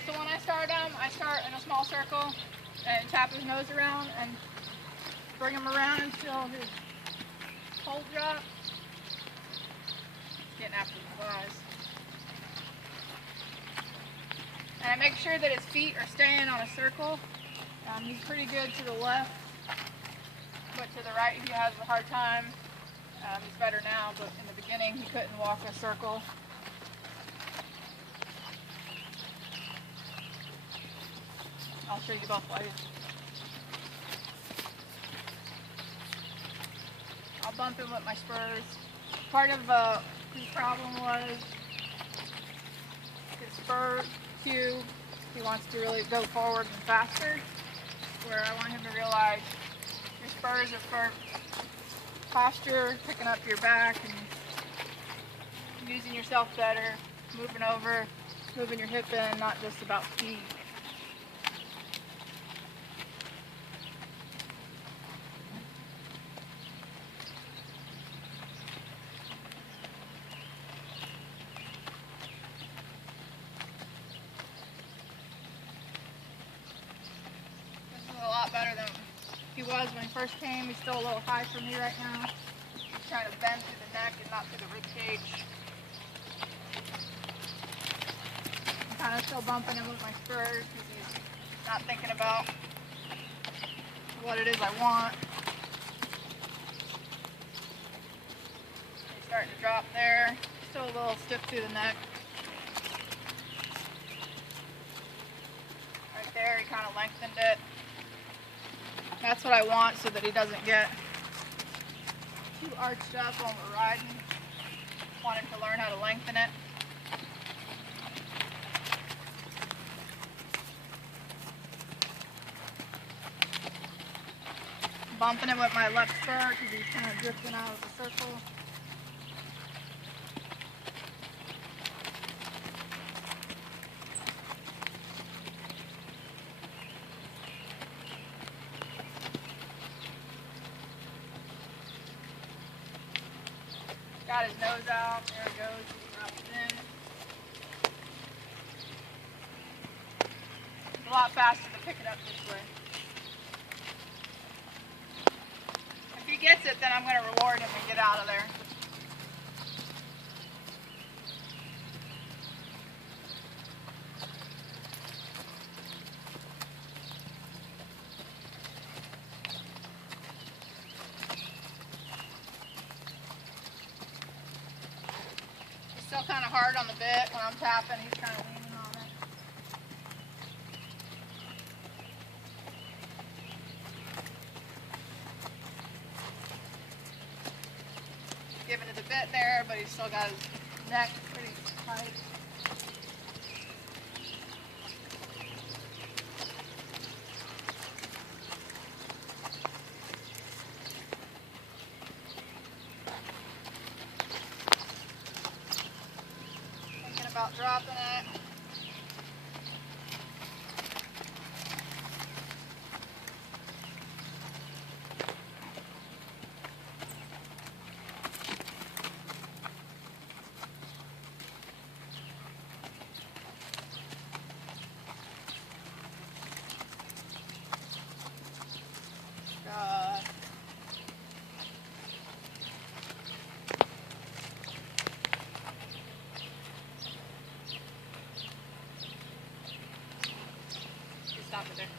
Okay, so when I start him, I start in a small circle and tap his nose around and bring him around until his pole drops. Getting after his eyes. And I make sure that his feet are staying on a circle. He's pretty good to the left, but to the right he has a hard time. He's better now, but in the beginning he couldn't walk a circle. I'll show you both ways. I'll bump him with my spurs. Part of his problem was his spur cue. He wants to really go forward and faster, where I want him to realize your spurs are for posture, picking up your back and using yourself better, moving over, moving your hip in, not just about speed. Better than he was when he first came. He's still a little high for me right now. He's trying to bend through the neck and not through the rib cage. I'm kind of still bumping him with my spurs because he's not thinking about what it is I want. He's starting to drop there. Still a little stiff through the neck. Right there, he kind of lengthened it. That's what I want so that he doesn't get too arched up when we're riding. Want him to learn how to lengthen it. Bumping him with my left spur because he's kind of drifting out of the circle. Got his nose out, there it goes, he drops it in. It's a lot faster to pick it up this way. If he gets it, then I'm going to reward him and get out of there. Still kind of hard on the bit. When I'm tapping, he's kind of leaning on it. He's giving it a bit there, but he's still got his neck pretty tight. About dropping it. God. Stop it there.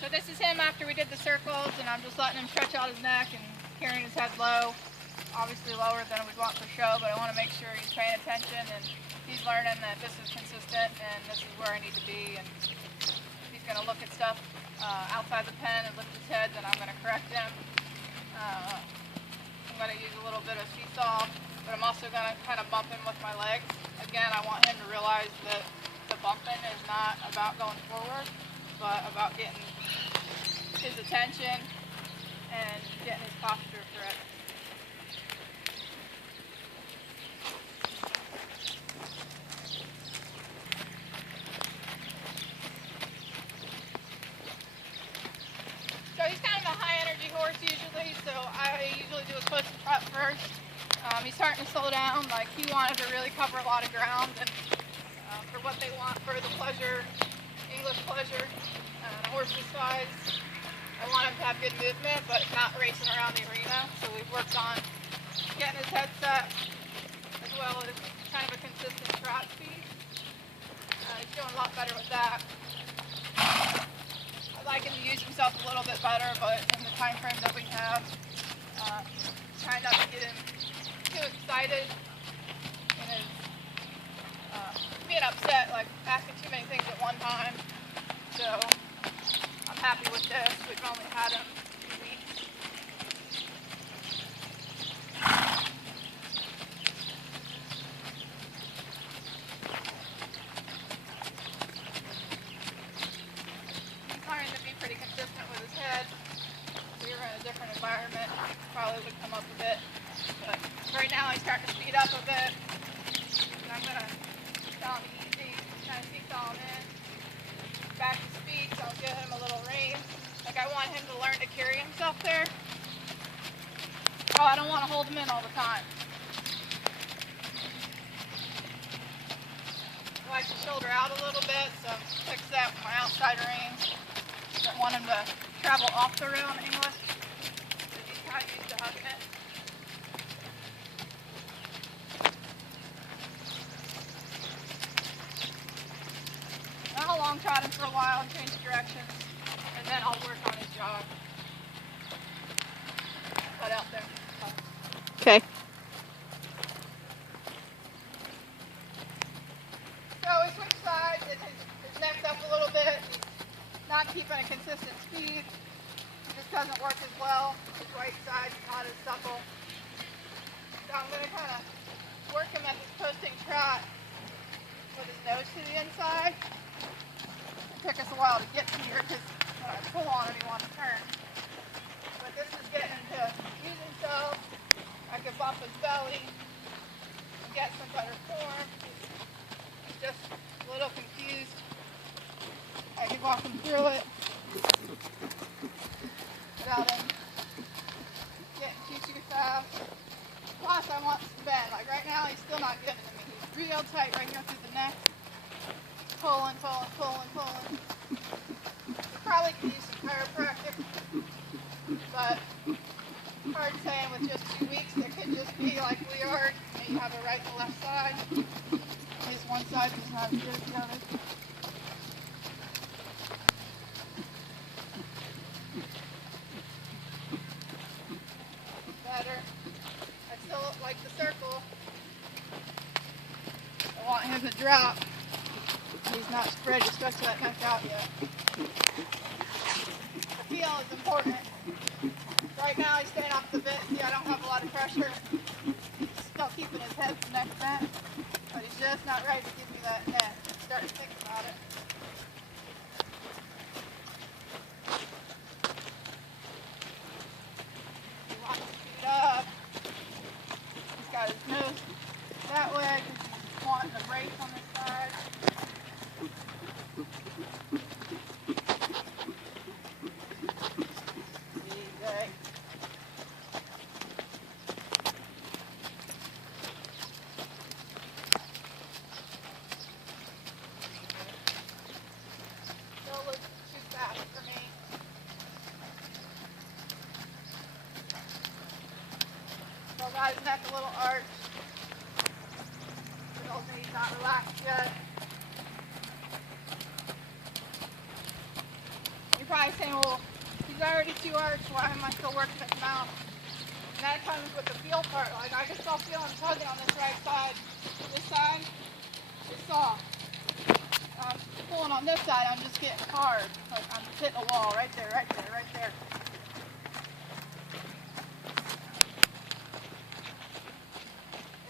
So this is him after we did the circles, and I'm just letting him stretch out his neck and carrying his head low. Obviously lower than we'd want for show, but I want to make sure he's paying attention and he's learning that this is consistent and this is where I need to be. And if he's going to look at stuff outside the pen and lift his head, then I'm going to correct him. I'm going to use a little bit of seesaw, but I'm also going to kind of bump him with my legs. Again, I want him to realize that the bumping is not about going forward, but about getting his attention and getting his posture correct. So he's kind of a high energy horse usually, so I usually do a close and prep first. He's starting to to slow down. Like, he wanted to really cover a lot of ground, and for what they want for the pleasure, English pleasure, horses size, I want him to have good movement, but not racing around the arena. So we've worked on getting his head set, as well as kind of a consistent trot speed. He's doing a lot better with that. I'd like him to use himself a little bit better, but in the time frame that we have, trying not to get him too excited and his, being upset, like asking too many things at one time. So I'm happy with this. We've only had him 2 weeks. He's learning to be pretty consistent with his head. If we were in a different environment, probably would come up a bit. But right now he's starting to speed up a bit. And I'm going to tell him easy, kind of seesaw him in. Back to speed, so I'll give him a little rein. Like, I want him to learn to carry himself there. Oh, I don't want to hold him in all the time. I like to shoulder out a little bit, so fix that with my outside reins. Don't want him to travel off the rail in English, because he's kind of used to hugging it. I'll long trot him for a while and change directions, and then I'll work on his jog. Cut out there. Okay. So we switch sides, and his neck's up a little bit. He's not keeping a consistent speed. It just doesn't work as well. His right side's not as supple. So I'm going to kind of work him at this posting trot with his nose to the inside. Took us a while to get here because when I pull on him, he wants to turn. But this is getting him to use himself. I could bump his belly and get some better form. He's just a little confused. I could walk him through it without him getting too fast. Plus, I want some bend. Like right now, he's still not giving it to me. He's real tight right here through the neck. Pulling. We probably could use some chiropractic, but hard saying with just 2 weeks. It could just be like we are. You have a right and left side. At least one side does not as good as the other. Better. I still like the circle. I want him to drop. He's not spread to stretch that neck out yet. The feel is important. Right now he's staying off the bit. See, I don't have a lot of pressure. He's still keeping his head and neck bent, but he's just not ready to give me that neck. I'm starting to think about it. He wants to speed up. He's got his nose that way because he's wanting to brace on this side. Got his neck a little arched. Little knee's not relaxed yet. You're probably saying, well, he's already too arched, why am I still working his mouth? And that comes with the feel part. Like, I can still feel him tugging on this right side. This side is soft. I'm pulling on this side, I'm just getting hard. Like, I'm hitting a wall right there.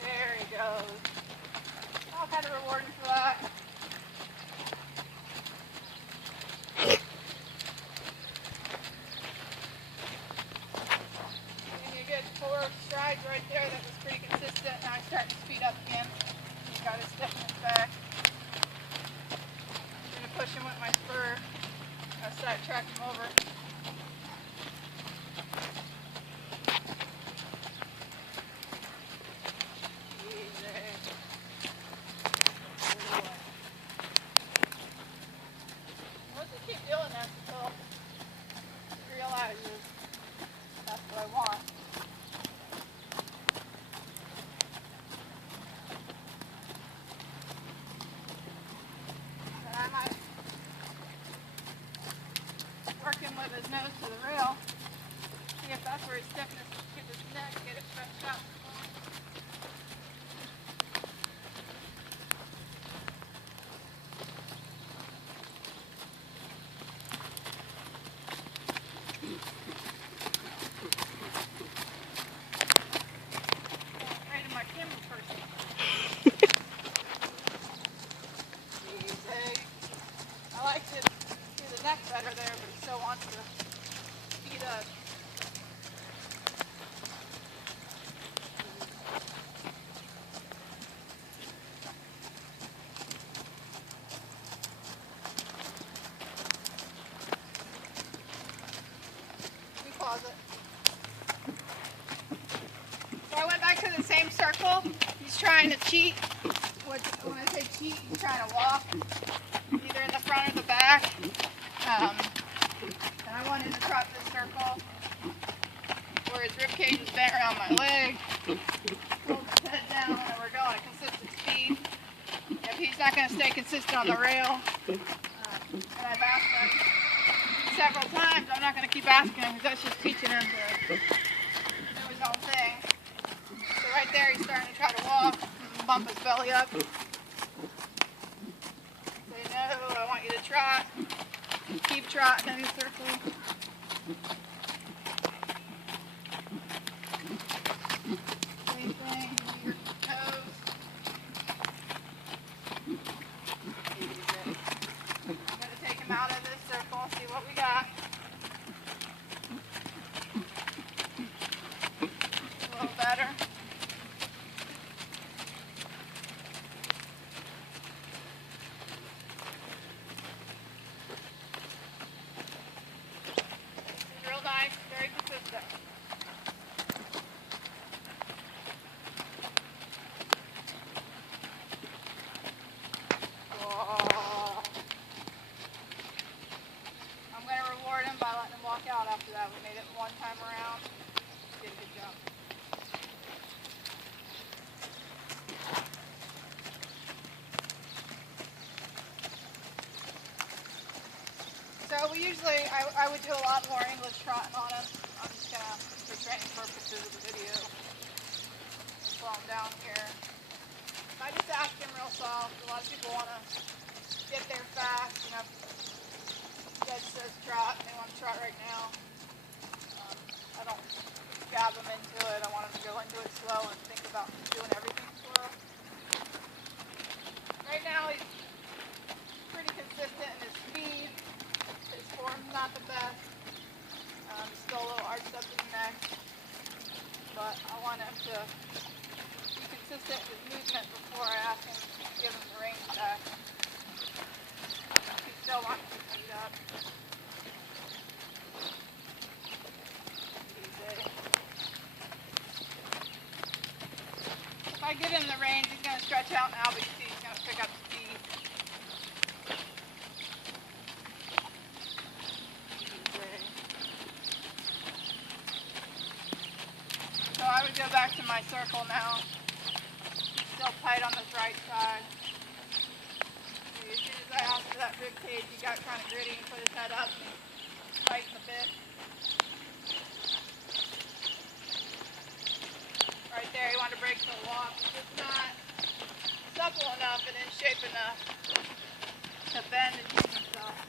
There he goes. I'll kind of reward him for that. And you get 4 strides right there. That was pretty consistent. Now he's starting to speed up again. He's got his stiffness back. I'm going to push him with my spur. I'll sidetrack him over. same circle. He's trying to cheat. When I say cheat, he's trying to walk either in the front or the back. And I want him to trot this circle where his rib cage is bent around my leg. Hold his head down, and we're going at consistent speed. If he's not going to stay consistent on the rail, and I've asked him several times, I'm not going to keep asking him because that's just teaching him to do his own thing. So right there, he's starting to try to walk, bump his belly up. Say, no, I want you to trot. Keep trotting in the circle. Same thing, use your toes. I'm going to take him out of this circle and see what we got. A little better. Real nice, very consistent. Whoa. I'm going to reward him by letting him walk out after that. We made it one time around. Did a good job. So we usually, I would do a lot more English trotting on him. I'm just going to, for training purposes of the video, slow him down here. I just ask him real soft. A lot of people want to get there fast. You know, Judge says trot, and they want to trot right now. I don't gab them into it. I want them to go into it slow and think about doing everything slow. Right now, he's pretty consistent in his speed. His form's not the best. He's still a little arched up his neck. But I want him to be consistent with his movement before I ask him to give him the reins back. He still wants to speed up. Easy. If I give him the reins, he's going to stretch out now, but you see he's going to pick up speed. So I would go back to my circle now. He's still tight on this right side. See, as soon as I asked for that rib cage, he got kind of gritty and put his head up and tightened a bit. Right there, he wanted to break the walk. He's just not supple enough and in shape enough to bend and use himself.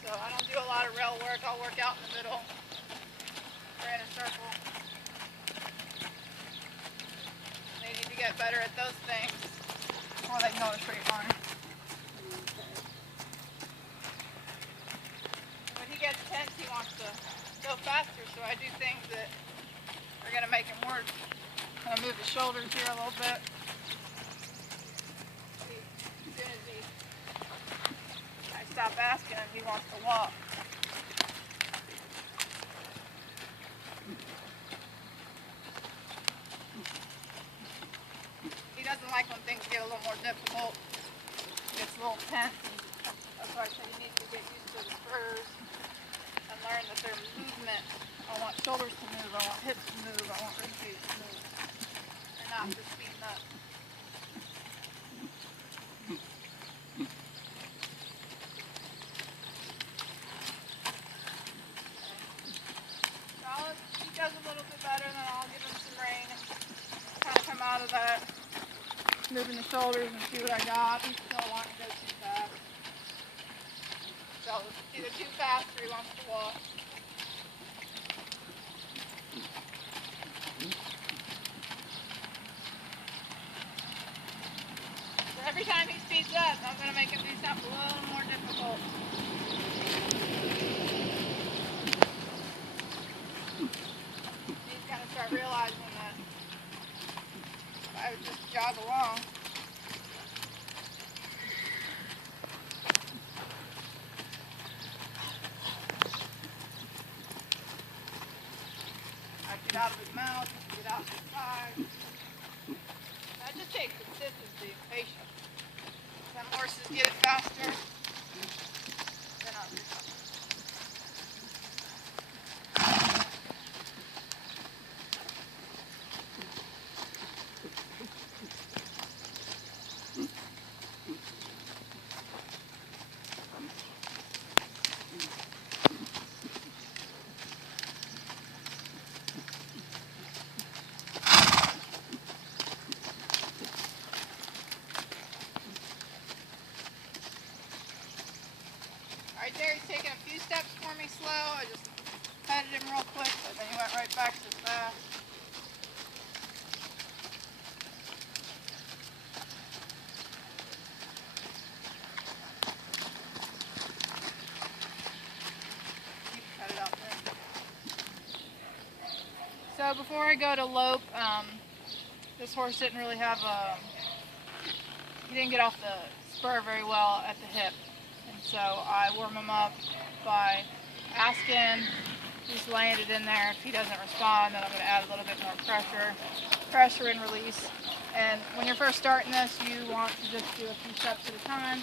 So I don't do a lot of rail work. I'll work out in the middle or in a circle. They need to get better at those things before they can go in a straight line. When he gets tense, he wants to go faster, so I do things that are going to make him work. I'm going to move his shoulders here a little bit. See, as soon as I stop asking him, he wants to walk. He doesn't like when things get a little more difficult. He gets a little tense. That's why I say you need to get used to the spurs and learn that their movement. I want shoulders to move, I want hips to move, I want rib cage to move. And not just speeding up. He does a little bit better, then I'll give him some rein and kind of come out of that, moving the shoulders and see what I got. He still wants to go too fast. So it's either too fast or he wants to walk. So every time he speeds up, I'm going to make him do something a little more difficult. He's going to start realizing that if I would just jog along. Get out of his mouth, get out up, 5. That just takes consistency and patience. Some horses get it faster than others. Alright, there he's taking a few steps for me slow. I just petted him real quick, but then he went right back to fast. Cut it out there. So before I go to lope, this horse didn't really have he didn't get off the spur very well at the hip. And so I warm him up by asking, just laying it in there. If he doesn't respond, then I'm going to add a little bit more pressure and release. And when you're first starting this, you want to just do a few steps at a time.